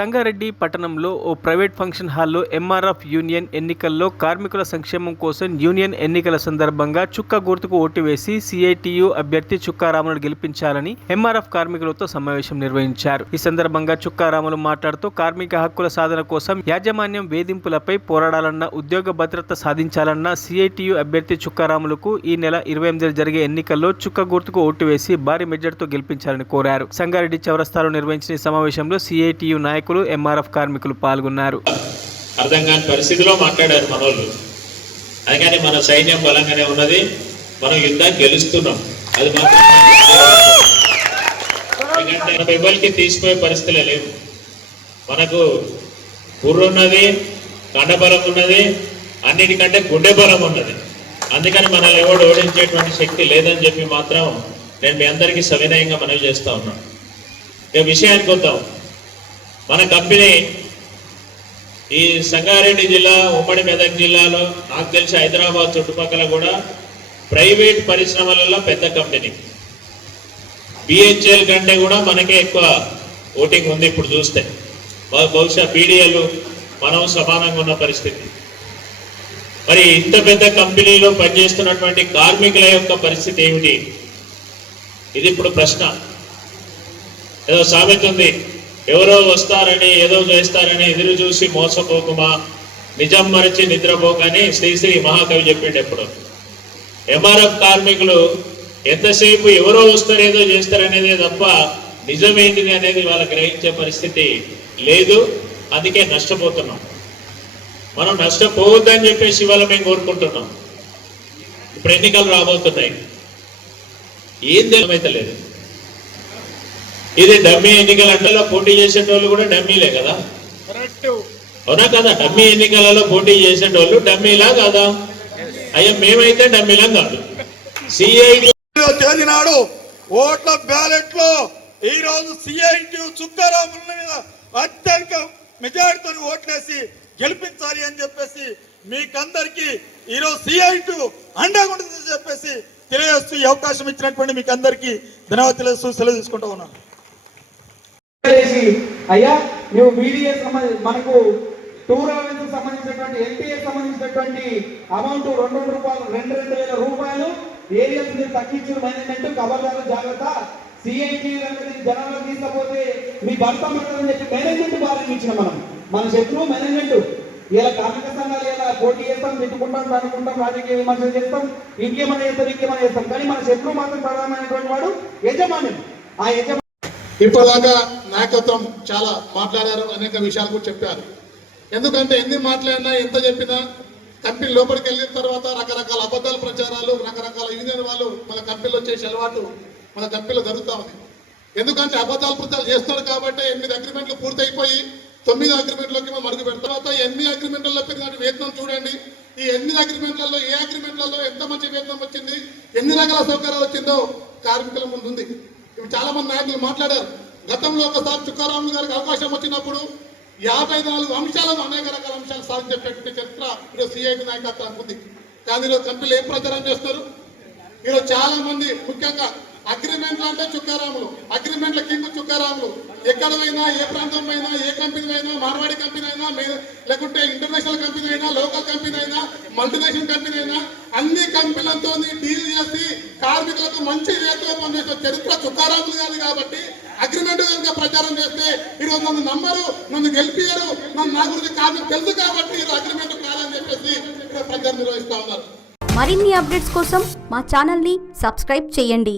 సంగారెడ్డి పట్టణంలో ఓ private function హాల్లో MRF union ఎన్నికల్లో కార్మికుల సంక్షేమం కోసం యూనియన్ ఎన్నికల సందర్భంగా చుక్క గుర్తుకు ఓటు వేసి సిఐటియు అభ్యర్థి చుక్కారాములను గెలిపించాలని ఎంఆర్ఎఫ్ కార్మికులతో సమావేశం నిర్వహించారు. ఈ సందర్భంగా చుక్కారాములు మాట్లాడుతూ కార్మిక హక్కుల సాధన కోసం యాజమాన్యం వేధింపులపై పోరాడాలన్న, ఉద్యోగ భద్రత సాధించాలన్న సిఐటియు అభ్యర్థి చుక్కారాములకు ఈ నెల 28 జరిగే ఎన్నికల్లో చుక్క గుర్తుకు ఓటు వేసి భారీ మెజార్టీతో గెలిపించాలని కోరారు. సంగారెడ్డి చౌరస్తాలో నిర్వహించిన ఈ సమావేశంలో సిఐటియు నాయకులు, ఎంఆర్ఎఫ్ కార్మికులు పాల్గొన్నారు. అర్థం కాని పరిస్థితిలో మాట్లాడారు మనోళ్ళు. అందుకని మన సైన్యం బలంగానే ఉన్నది, మనం యుద్ధాన్ని గెలుస్తున్నాం. అది మాత్రం ఎందుకంటే ఎవరికి తీసిపోయే పరిస్థితులే లేవు. మనకు బుర్ర ఉన్నది, కండబలం ఉన్నది, అన్నిటికంటే గుండె బలం ఉన్నది. అందుకని మనల్ని ఎవడు ఓడించేటువంటి శక్తి లేదని చెప్పి మాత్రం నేను మీ అందరికీ సవినయంగా మనవి చేస్తా ఉన్నాను. ఈ విషయానికి వద్దాం. మన కంపెనీ ఈ సంగారెడ్డి జిల్లా, ఉమ్మడి మెదక్ జిల్లాలో నాకు తెలిసి హైదరాబాద్ చుట్టుపక్కల కూడా ప్రైవేట్ పరిశ్రమలలో పెద్ద కంపెనీ. బిహెచ్ఎల్ కంటే కూడా మనకే ఎక్కువ ఓటింగ్ ఉంది. ఇప్పుడు చూస్తే బహుశా బీడీఎల్ మనం సమానంగా ఉన్న పరిస్థితి. మరి ఇంత పెద్ద కంపెనీలో పనిచేస్తున్నటువంటి కార్మికుల యొక్క పరిస్థితి ఏమిటి? ఇది ఇప్పుడు ప్రశ్న. ఏదో సామెత ఉంది, ఎవరో వస్తారని ఏదో చేస్తారని ఎదురు చూసి మోసపోకుమా, నిజం మరిచి నిద్రపోకని శ్రీశ్రీ మహాకవి చెప్పిండు. ఎప్పుడు ఎంఆర్ఎఫ్ కార్మికులు ఎంతసేపు ఎవరో వస్తారు ఏదో చేస్తారనేదే తప్ప నిజమేంటిది అనేది వాళ్ళు గ్రహించే పరిస్థితి లేదు. అందుకే నష్టపోతున్నాం. మనం నష్టపోవద్దని చెప్పేసి ఇవాళ మేము కోరుకుంటున్నాం. ఇప్పుడు ఎన్నికలు రాబోతున్నాయి, ఏం తెలియమైతే లేదు. ఇది డమ్మీ ఎన్నికల అంటలో పోటీ చేసేటోళ్ళు కూడా డమ్మీలే కదా, అవునా కదా? డమ్మీ ఎన్నికలలో పోటీ చేసేటోళ్ళు డమ్మీలా కాదా? అయ్యా మేమైతే డమ్మీలా కాదు. సిఐటి తేదీ నాడు ఓట్ల బ్యాలెట్ లో ఈ రోజు సిఐటి చుక్కారాముల మీద అత్యధిక మెజారిటీతో ఓట్లేసి గెలిపించాలి అని చెప్పేసి మీకందరికి ఈరోజు సిఐటి అండగా ఉంటుందని చెప్పేసి తెలియజేస్తూ ఈ అవకాశం ఇచ్చినటువంటి మీకు అందరికీ ధన్యవాదాలు తెలియజేస్తూ సెలవు తీసుకుంటూ ఉన్నాను. అయ్యా నువ్వు మీడియా మనకు టూర్ అలవెన్స్ సంబంధించినటువంటి ఎల్టీఏ సంబంధించినటువంటి అమౌంట్ 2,000 రూపాయలు ఏరియాస్ తగ్గించిన మేనేజ్మెంట్ కవర్దారు జాగ్రత్త. సిఐటి జనాల్లో తీసుకపోతే మీ భర్త పడుతుందని చెప్పి మేనేజ్మెంట్ బాధ్యత ఇచ్చిన మన శత్రువు మేనేజ్మెంట్. ఇలా కార్మిక సంఘాలు ఇలా పోటీ చేస్తాం, తిట్టుకుంటాం, అనుకుంటాం, రాజకీయ విమర్శలు చేస్తాం, ఇంకేమైనా చేస్తాం. కానీ మన శత్రువు మాత్రం ప్రధానమైనటువంటి వాడు యజమాని. ఆ యజమాని ఇప్పటిదాకా నాయకత్వం చాలా మాట్లాడారు, అనేక విషయాలు కూడా చెప్పారు. ఎందుకంటే ఎన్ని మాట్లాడినా ఎంత చెప్పినా కంపెనీ లోపలికి వెళ్ళిన తర్వాత రకరకాల అబద్ధాల ప్రచారాలు, రకరకాల యూనియన్ వాళ్ళు మన కంపెనీలో చేసే అలవాటు మన కంపెనీలో జరుగుతూ ఉంది. ఎందుకంటే అబద్ధాల ప్రచారాలు చేస్తున్నారు కాబట్టి 8 అగ్రిమెంట్లు పూర్తయిపోయి 9 అగ్రిమెంట్లోకి మనం అడుగు పెడతాం. తర్వాత 8 అగ్రిమెంట్లలో పెరిగిన వేతనం చూడండి. ఈ 8 అగ్రిమెంట్లలో ఏ అగ్రిమెంట్లలో ఎంత మంచి వేతనం వచ్చింది, ఎన్ని రకాల సౌకర్యాలు వచ్చిందో కార్మికుల ముందు ఉంది. ఇప్పుడు చాలా మంది నాయకులు మాట్లాడారు. గతంలో ఒకసారి చుక్కారాములు గారికి అవకాశం వచ్చినప్పుడు 54 అంశాలను, అనేక రకాల అంశాలు సాధించేటటువంటి చరిత్ర ఈరోజు సిఐటి నాయకత్వానికి ఉంది. కానీ ఈరోజు కంపెనీలు ఏం ప్రచారం చేస్తారు? ఈరోజు చాలా మంది ముఖ్యంగా అగ్రిమెంట్లు అంటే చుక్కారాములు, అగ్రిమెంట్ల కింద చుక్కారాములు. ఎక్కడ పోయినా, ఏ ప్రాంతం అయినా, ఏ కంపెనీ అయినా, మార్వాడి కంపెనీ అయినా, లేకుంటే ఇంటర్నేషనల్ కంపెనీ అయినా, లోకల్ కంపెనీ అయినా, మల్టీనేషనల్ కంపెనీ అయినా, అన్ని కంపెనీలతో డీల్ చేసి కార్మికులకు మంచి రేటులో పనిచేసే చరిత్ర చుక్కారాములు కాదు. కాబట్టి అగ్రిమెంట్ కనుక ప్రచారం చేస్తే ఈరోజు నన్ను నమ్మరు, నన్ను గెలిపియరు, నా గురించి కార్మికులు తెలుసు కాబట్టి ఈరోజు అగ్రిమెంట్ కాదని చెప్పేసి ప్రచారం నిర్వహిస్తా ఉన్నారు. మరిన్ని అప్డేట్స్ కోసం మా ఛానల్ని సబ్స్క్రైబ్ చేయండి.